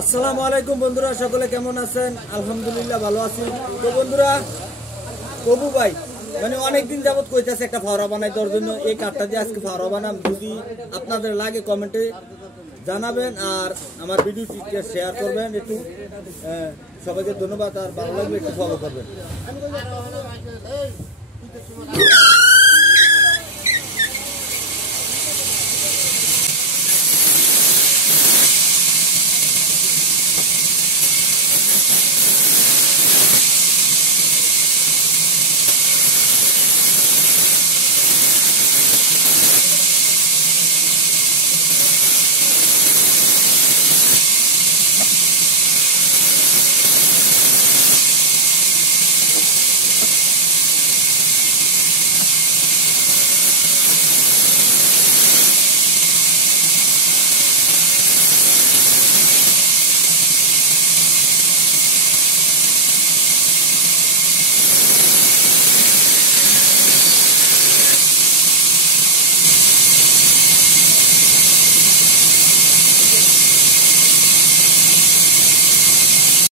আসসালামু আলাইকুম বন্ধুরা, সকলে কেমন আছেন? আলহামদুলিল্লাহ ভালো আছি। তো বন্ধুরা, কবু ভাই মানে অনেকদিন যাবত কইতাছে একটা ফাওরা বানাই দেওয়ার জন্য। এই কাঠটা দিয়ে আজকে ফাওরা বানাম। যদি আপনাদের লাগে কমেন্টে জানাবেন আর আমার ভিডিওটি শেয়ার করবেন। একটু সবাইকে ধন্যবাদ, আর ভালো লাগলে একটু ফলো করবেন।